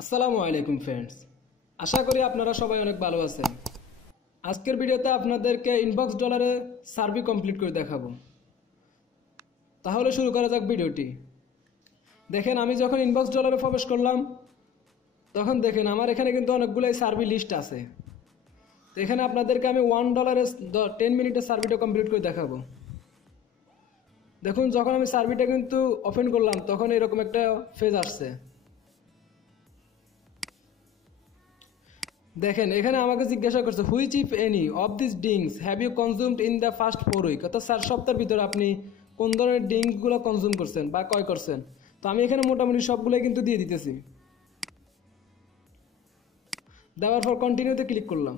আসসালামু আলাইকুম ফ্রেন্ডস, আশা করি আপনারা সবাই অনেক ভালো আছেন। আজকের ভিডিওতে আপনাদেরকে ইনবক্স ডলারে সার্ভে কমপ্লিট করে দেখাবো। তাহলে শুরু করা যাক ভিডিওটি। দেখেন, আমি যখন ইনবক্স ডলারে প্রবেশ করলাম তখন দেখেন আমার এখানে কিন্তু অনেকগুলোই সার্ভে লিস্ট আছে। তো এখানে আপনাদেরকে আমি $1 10 মিনিটের সার্ভেটা কমপ্লিট করে দেখাবো। দেখুন, যখন আমি সার্ভেটা কিন্তু ওপেন করলাম তখন এরকম একটা পেজ আসছে। দেখেন, এখানে আমাকে জিজ্ঞাসা করছে which if any of this drinks have you consumed in the first 4 week, অর্থাৎ 4 সপ্তাহের ভিতরে আপনি কোন ধরনের ড্রিঙ্কসগুলো কনজিউম করছেন বা ক্রয় করছেন। তো আমি এখানে মোটামুটি সবগুলোই কিন্তু দিয়ে দিতেছি। দেওয়ার পর কন্টিনিউতে ক্লিক করলাম।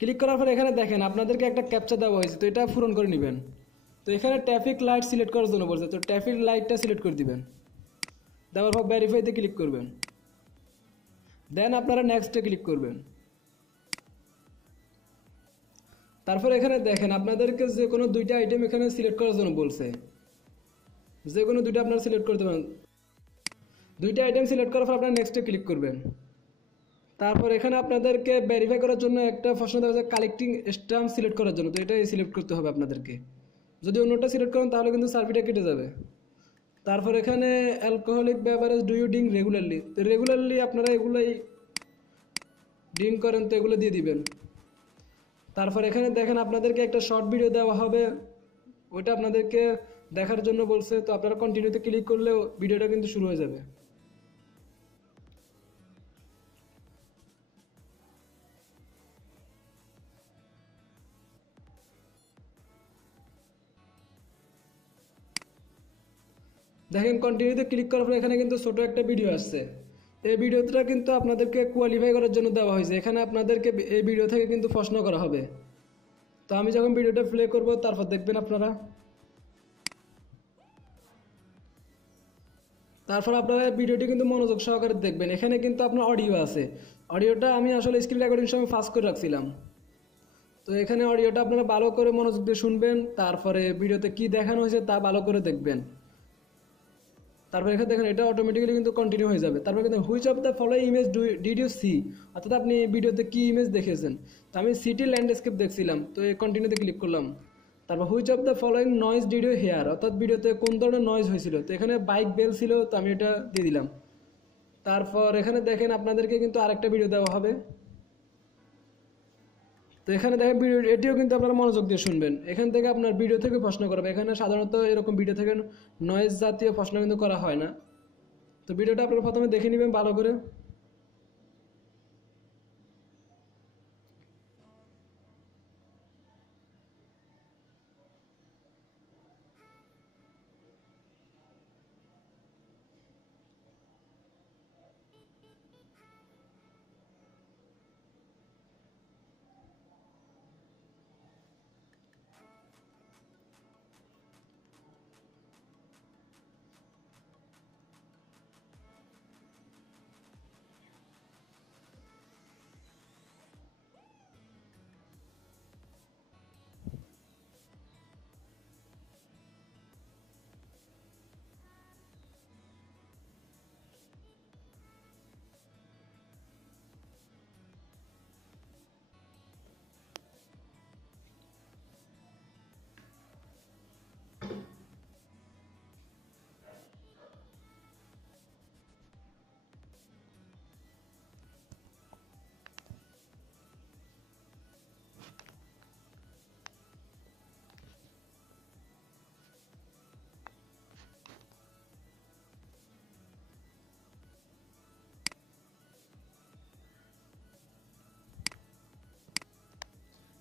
ক্লিক করার পর এখানে দেখেন আপনাদেরকে একটা ক্যাপচা দেওয়া হয়েছে, তো এটা পূরণ করে নেবেন। তো এখানে ট্রাফিক লাইট সিলেক্ট করার জন্য বলছে, তো ট্রাফিক লাইটটা সিলেক্ট করে দিবেন। দেওয়ার পর ভেরিফাইতে ক্লিক করবেন, দেন আপনারা নেক্সটে ক্লিক করবেন। তারপর এখানে দেখেন আপনাদেরকে যে কোনো দুইটা আইটেম এখানে সিলেক্ট করার জন্য বলছে, যে কোনো দুইটা আপনারা সিলেক্ট করতে পারেন। দুইটা আইটেম সিলেক্ট করার পর আপনারা নেক্সটে ক্লিক করবেন। তারপর এখানে আপনাদেরকে ভেরিফাই করার জন্য একটা প্রশ্ন দেওয়া আছে কালেক্টিং স্ট্যাম্প সিলেক্ট করার জন্য, তো এটাই সিলেক্ট করতে হবে আপনাদেরকে। যদি অন্যটা সিলেক্ট করেন তাহলে কিন্তু সার্ভিটা কেটে যাবে। তারপর এখানে alcoholic beverage do you drink regularly, তো রেগুলারলি আপনারা এগুলোই ড্রিঙ্ক করেন, তো এগুলো দিয়ে দিবেন। তারপর এখানে দেখেন আপনাদেরকে একটা শর্ট ভিডিও দেওয়া হবে, ওইটা আপনাদেরকে দেখার জন্য বলছে। তো আপনারা কন্টিনিউতে ক্লিক করলেও ভিডিওটা কিন্তু শুরু হয়ে যাবে। দেখেন, কন্টিনিউতে ক্লিক করার পর এখানে কিন্তু ছোট একটা ভিডিও আসছে। এই ভিডিওটা কিন্তু আপনাদেরকে কোয়ালিফাই করার জন্য দেওয়া হয়েছে। এখানে আপনাদেরকে এই ভিডিও থেকে কিন্তু প্রশ্ন করা হবে। তো আমি যখন ভিডিওটা প্লে করব তারপর দেখবেন আপনারা। তারপর আপনারা ভিডিওটি কিন্তু মনোযোগ সহকারে দেখবেন। এখানে কিন্তু আপনার অডিও আছে, অডিওটা আমি আসলে স্ক্রিন রেকর্ডিং সময় ফাস্ট করে রাখছিলাম। তো এখানে অডিওটা আপনারা ভালো করে মনোযোগ দিয়ে শুনবেন, তারপরে ভিডিওতে কি দেখানো হয়েছে তা ভালো করে দেখবেন। তারপর এখানে দেখেন এটা অটোমেটিক্যালি কিন্তু কন্টিনিউ হয়ে যাবে। তারপর কিন্তু which of the following image did you see, অর্থাৎ আপনি ভিডিওতে কি ইমেজ দেখেছেন। তো আমি সিটি ল্যান্ডস্কেপ দেখছিলাম, তো এই কন্টিনিউতে ক্লিক করলাম। তারপর which of the following noise did you hear, অর্থাৎ ভিডিওতে কোন ধরনের নয়েজ হয়েছিল। তো এখানে বাইক বেল ছিল, তো আমি এটা দিয়ে দিলাম। তারপর এখানে দেখেন আপনাদেরকে কিন্তু আরেকটা ভিডিও দেওয়া হবে। তো এখানে দেখেন ভিডিও, এটিও কিন্তু আপনারা মনোযোগ দিয়ে শুনবেন। এখান থেকে আপনার ভিডিও থেকে প্রশ্ন করবে। এখানে সাধারণত এরকম ভিডিও থেকে নয়েজ জাতীয় প্রশ্ন কিন্তু করা হয় না। তো ভিডিওটা আপনারা প্রথমে দেখে নেবেন ভালো করে।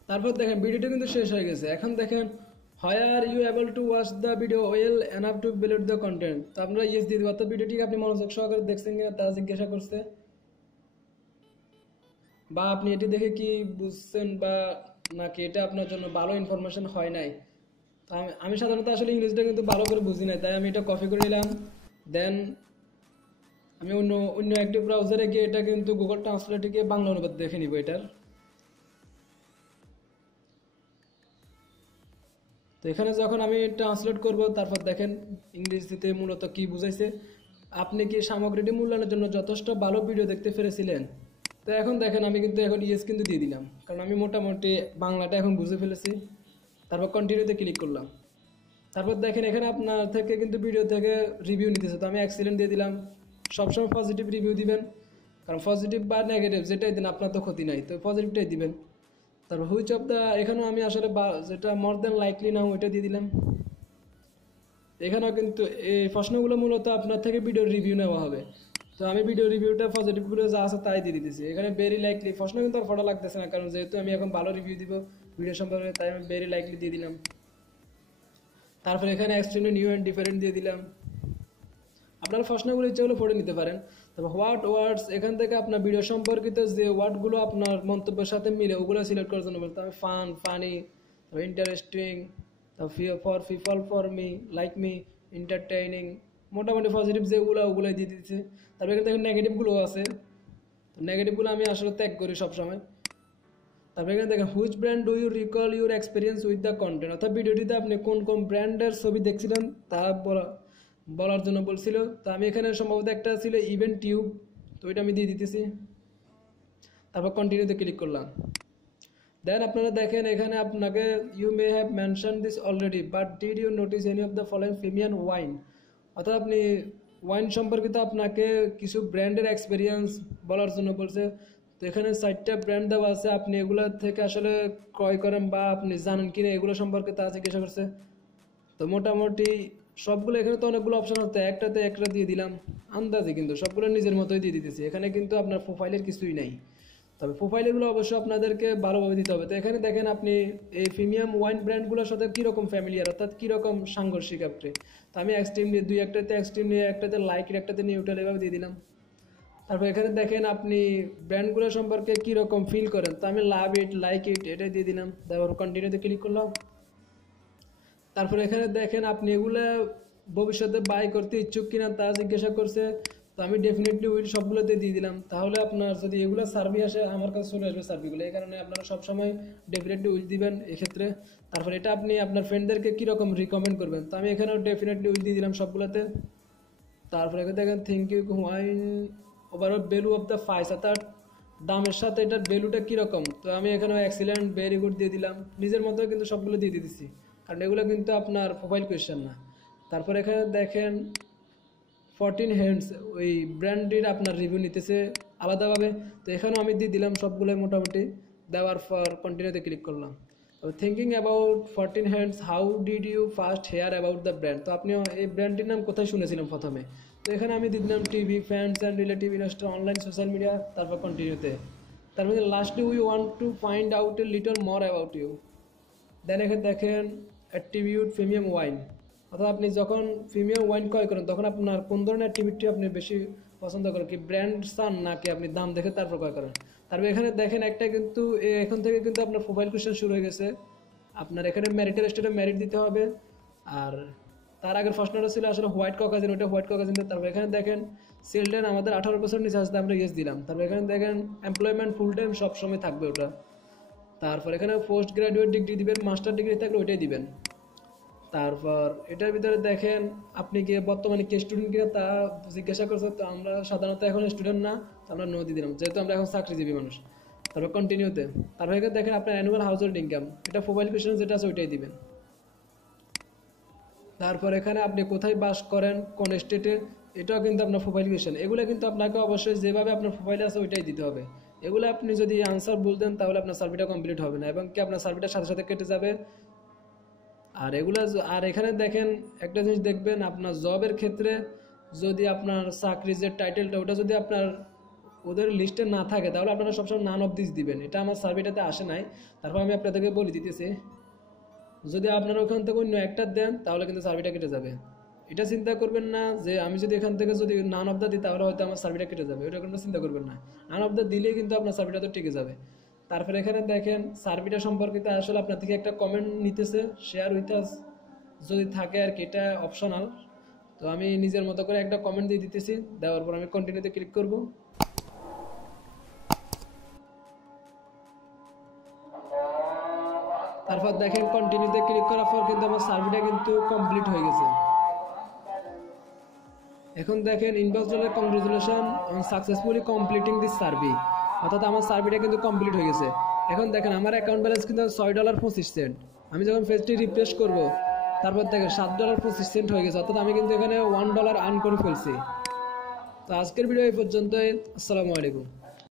তারপর দেখেন ভিডিওটা কিন্তু শেষ হয়ে গেছে। এখন দেখেন are you able to watch the video well enough to valid the content, তো আমরা ইয়েস দিয়ে দিব। অর্থাৎ ভিডিওটি আপনি মনোযোগ সহকারে দেখছেন কিনা তা জিজ্ঞাসা করছে, বা আপনি এটি দেখে কি বুঝছেন বা নাকি এটা আপনার জন্য ভালো ইনফরমেশন হয় নাই। তো আমি সাধারণত আসলে ইংরেজিটা কিন্তু ভালো করে বুঝি নাই, তাই আমি এটা কপি করে নিলাম। দেন আমি অন্য অন্য একটি ব্রাউজারে গিয়ে এটা কিন্তু গুগল ট্রান্সলেটে গিয়ে বাংলা অনুবাদ দেখে নিব এটার। তো এখানে যখন আমি ট্রান্সলেট করব তারপর দেখেন ইংরেজিতে মূলত কি বুঝাইছে। আপনি কি সামগ্রীটি মূল্যায়নের জন্য যথেষ্ট ভালো ভিডিও দেখতে পেরেছিলেন? তো এখন দেখেন আমি কিন্তু এখন ইয়েস কিন্তু দিয়ে দিলাম, কারণ আমি মোটামুটি বাংলাটা এখন বুঝে ফেলেছি। তারপর কন্টিনিউতে ক্লিক করলাম। তারপর দেখেন এখানে আপনার থেকে কিন্তু ভিডিও থেকে রিভিউ নিতেছে, তো আমি এক্সিলেন্ট দিয়ে দিলাম। সবসময় পজিটিভ রিভিউ দিবেন, কারণ পজিটিভ বা নেগেটিভ যেটাই দিন আপনার তো ক্ষতি নাই, তো পজিটিভটাই দিবেন। তারপর হুইচ অফ দ্য, এখানেও আমি আসলে যেটা মোর দেন লাইকলি না ওইটা দিয়ে দিলাম। এখানেও কিন্তু এই প্রশ্নগুলো মূলত আপনার থেকে ভিডিওর রিভিউ নেওয়া হবে, তো আমি ভিডিও রিভিউটা পজিটিভগুলো যা আছে তাই দিয়ে দিতেছি। এখানে ভেরি লাইকলি প্রশ্ন কিন্তু আর ফটো লাগতেছে না, কারণ যেহেতু আমি এখন ভালো রিভিউ দিব ভিডিও সম্পর্কে, তাই আমি ভেরি লাইকলি দিয়ে দিলাম। তারপর এখানে এক্সট্রিমলি নিউ অ্যান্ড ডিফারেন্ট দিয়ে দিলাম। আপনার প্রশ্নগুলো ইচ্ছে হলে পড়ে নিতে পারেন। তারপর হোয়াট ওয়ার্ডস, এখান থেকে আপনার ভিডিও সম্পর্কিত যে ওয়ার্ডগুলো আপনার মন্তব্যের সাথে মিলে ওগুলো সিলেক্ট করার জন্য বলতে আমি fun, funny, interesting, for people, for me, like me, entertaining, মোটামুটি পজিটিভ যেগুলো ওগুলোই দিয়ে দিচ্ছে। তারপর এখান থেকে নেগেটিভগুলো আছে, তো নেগেটিভগুলো আমি আসলে ত্যাগ করি সবসময়। তারপরে এখানে দেখেন which brand do you recall your experience with the content, অর্থাৎ ভিডিওটিতে আপনি কোন কোন ব্র্যান্ডের ছবি দেখছিলেন তা বলার জন্য বলছিল। তো আমি এখানে সম্ভবত একটা ছিল ইভেন্ট টিউব, তো ওইটা আমি দিয়ে দিতেছি। তারপর কন্টিনিউতে ক্লিক করলাম। দেন আপনারা দেখেন এখানে আপনাকে you may have mention this already but did you notice any of the following premium wine, অর্থাৎ আপনি ওয়াইন সম্পর্কিত আপনাকে কিছু ব্র্যান্ডের এক্সপিরিয়েন্স বলার জন্য বলছে। তো এখানে 4টা ব্র্যান্ড দেওয়া আছে, আপনি এগুলো থেকে আসলে ক্রয় করেন বা আপনি জানেন কিনা এগুলো সম্পর্কে তা জিজ্ঞাসা করছে। তো মোটামুটি সবগুলো, এখানে তো অনেকগুলো অপশন হতো, একটাতে একটা দিয়ে দিলাম আন্দাজে, কিন্তু সবগুলো নিজের মতোই দিয়ে দিতেছি। এখানে কিন্তু আপনার প্রোফাইলের কিছুই নাই, তবে প্রোফাইলগুলো অবশ্যই আপনাদেরকে ভালোভাবে দিতে হবে। তো এখানে দেখেন আপনি এই প্রিমিয়াম ওয়াইন ব্র্যান্ডগুলোর সাথে কীরকম ফ্যামিলিয়ার, অর্থাৎ কীরকম সাংঘর্ষিক আপনি। তো আমি এক্সট্রিম নিয়ে একটাতে এক্সট্রিম নিয়ে, একটাতে লাইকের, একটাতে নিউট্রাল, এভাবে দিয়ে দিলাম। তারপর এখানে দেখেন আপনি ব্র্যান্ডগুলো সম্পর্কে কীরকম ফিল করেন, তো আমি লাভ ইট, লাইক ইট এটাই দিয়ে দিলাম। তারপর কন্টিনিউতে ক্লিক করলাম। তারপর এখানে দেখেন আপনি এগুলো ভবিষ্যতে বাই করতে ইচ্ছুক কিনা তা জিজ্ঞাসা করছে, তো আমি ডেফিনেটলি উইল সবগুলোতে দিয়ে দিলাম। তাহলে আপনার যদি এগুলো সার্ভি আসে আমার কাছে চলে আসবে সার্ভিগুলো, এই কারণে আপনারা সবসময় ডেফিনেটলি উইল দিবেন এক্ষেত্রে। তারপর এটা আপনি আপনার ফ্রেন্ডদেরকে কীরকম রিকমেন্ড করবেন, তো আমি এখানেও ডেফিনেটলি উইল দিয়ে দিলাম সবগুলোতে। তারপরে এখানে দেখেন thank you wine overall value of the price, অর্থাৎ দামের সাথে এটার ভ্যালুটা কীরকম, তো আমি এখানেও এক্সিলেন্ট, ভেরি গুড দিয়ে দিলাম। নিজের মতো কিন্তু সবগুলো দিয়ে দিতেছি, কারণ এগুলো কিন্তু আপনার প্রোফাইল কোয়েশ্চেন না। তারপর এখানে দেখেন 14 হ্যান্ডস, ওই ব্র্যান্ডের আপনার রিভিউ নিতেছে আলাদাভাবে, তো এখানেও আমি দিয়ে দিলাম সবগুলোই মোটামুটি। দেওয়ার পর কন্টিনিউতে ক্লিক করলাম। Thinking about 14 hands, how did you first hear about the brand, তো আপনি এই ব্র্যান্ডটির নাম কোথায় শুনেছিলেন প্রথমে, তো এখানে আমি দিয়ে দিলাম টিভি, ফ্যান্স অ্যান্ড রিলেটিভ, ইনস্টার, অনলাইন, সোশ্যাল মিডিয়া। তারপর কন্টিনিউতে, তারপরে lastly we want to find out a little more about you. Then এখানে দেখেন অ্যাট্রিবিউট প্রিমিয়াম ওয়াইন, অর্থাৎ আপনি যখন প্রিমিয়াম ওয়াইন ক্রয় করেন তখন আপনার কোন ধরনের অ্যাক্টিভিটি আপনি বেশি পছন্দ করেন, কি ব্র্যান্ড চান নাকি আপনি দাম দেখে তারপর ক্রয় করেন। তারপর এখানে দেখেন একটা কিন্তু এখন থেকে কিন্তু আপনার প্রোফাইল কোয়েশ্চেন শুরু হয়ে গেছে। আপনার এখানে ম্যারিটাল স্টেটে ম্যারিট দিতে হবে, আর তার আগের প্রশ্নটা ছিল আসলে হোয়াইট ককাজিন, ওইটা হোয়াইট ককাজিন। তারপর এখানে দেখেন চিলড্রেন আমাদের 18 বছর নিচে আসতে আমরা ইয়েস দিলাম। তারপর এখানে দেখেন এমপ্লয়মেন্ট ফুল টাইম সবসময় থাকবে ওটা। তারপর এখানে পোস্ট গ্রাজুয়েট ডিগ্রি দিবেন, মাস্টার ডিগ্রি থাকলে ওইটাই দিবেন। তারপর এটার ভিতরে দেখেন আপনি কি বর্তমানে কি স্টুডেন্ট কিনা তা জিজ্ঞাসা করছে, তো আমরা সাধারণত এখন স্টুডেন্ট না, তো আমরা নো দিয়ে দিলাম যেহেতু আমরা এখন চাকরিজীবী মানুষ। তারপর কন্টিনিউতে, তারপর এখানে দেখেন আপনার অ্যানুয়াল হাউস হোল্ড ইনকাম, এটা প্রোফাইল কোয়েশ্চেন যেটা আছে ওইটাই দিবেন। তারপর এখানে আপনি কোথায় বাস করেন, কোন স্টেটে, এটাও কিন্তু আপনার প্রোফাইল কোয়েশ্চেন। এগুলো কিন্তু আপনাকে অবশ্যই যেভাবে আপনার প্রোফাইলে আছে ওইটাই দিতে হবে। এগুলো আপনি যদি আনসার ভুল দেন তাহলে আপনার সার্ভিটা কমপ্লিট হবে না, এবং কি আপনার সার্ভিটার সাথে সাথে কেটে যাবে। আর আর এখানে দেখেন একটা জিনিস দেখবেন, আপনার জবের ক্ষেত্রে যদি আপনার চাকরির যে টাইটেলটা ওটা যদি আপনার ওদের লিস্টে না থাকে তাহলে আপনারা সবসময় নান অফ দিস দিবেন। এটা আমার সার্ভিটাতে আসে নাই, তারপর আমি আপনাদেরকে বলে দিতেছি। যদি আপনারা ওখান থেকে অন্য একটা দেন তাহলে কিন্তু সার্ভিটা কেটে যাবে। এটা চিন্তা করবেন না যে আমি যদি এখান থেকে যদি নান অফ দ্য দিই তাহলে হয়তো আমার সার্ভিটা কেটে যাবে, ওটা কোনো চিন্তা করবেন না। নান অফ দ্য দিলেই কিন্তু আপনার সার্ভিটা তো টিকে যাবে। তারপরে এখানে দেখেন সার্ভিটা সম্পর্কিত আসলে আপনার থেকে একটা কমেন্ট নিতেছে, শেয়ার উইথ আস যদি থাকে আর কি, এটা অপশনাল। তো আমি নিজের মতো করে একটা কমেন্ট দিয়ে দিতেছি, দেওয়ার পর আমি কন্টিনিউতে ক্লিক করব। তারপর দেখেন কন্টিনিউতে ক্লিক করার পর কিন্তু আমার সার্ভিটা কিন্তু কমপ্লিট হয়ে গেছে। এখন দেখেন inbox dollar congratulation on successfully completing this survey, অর্থাৎ আমার সার্ভেটা কিন্তু কমপ্লিট হয়ে গেছে। এখন দেখেন আমার অ্যাকাউন্ট ব্যালেন্স কিন্তু $6.25। আমি যখন পেজটি রিফ্রেশ করব তারপর দেখেন $7.25 হয়ে গেছে, অর্থাৎ আমি কিন্তু এখানে $1 আর্ন করে ফেলছি। তো আজকের ভিডিও এই পর্যন্তই। আসসালামু আলাইকুম।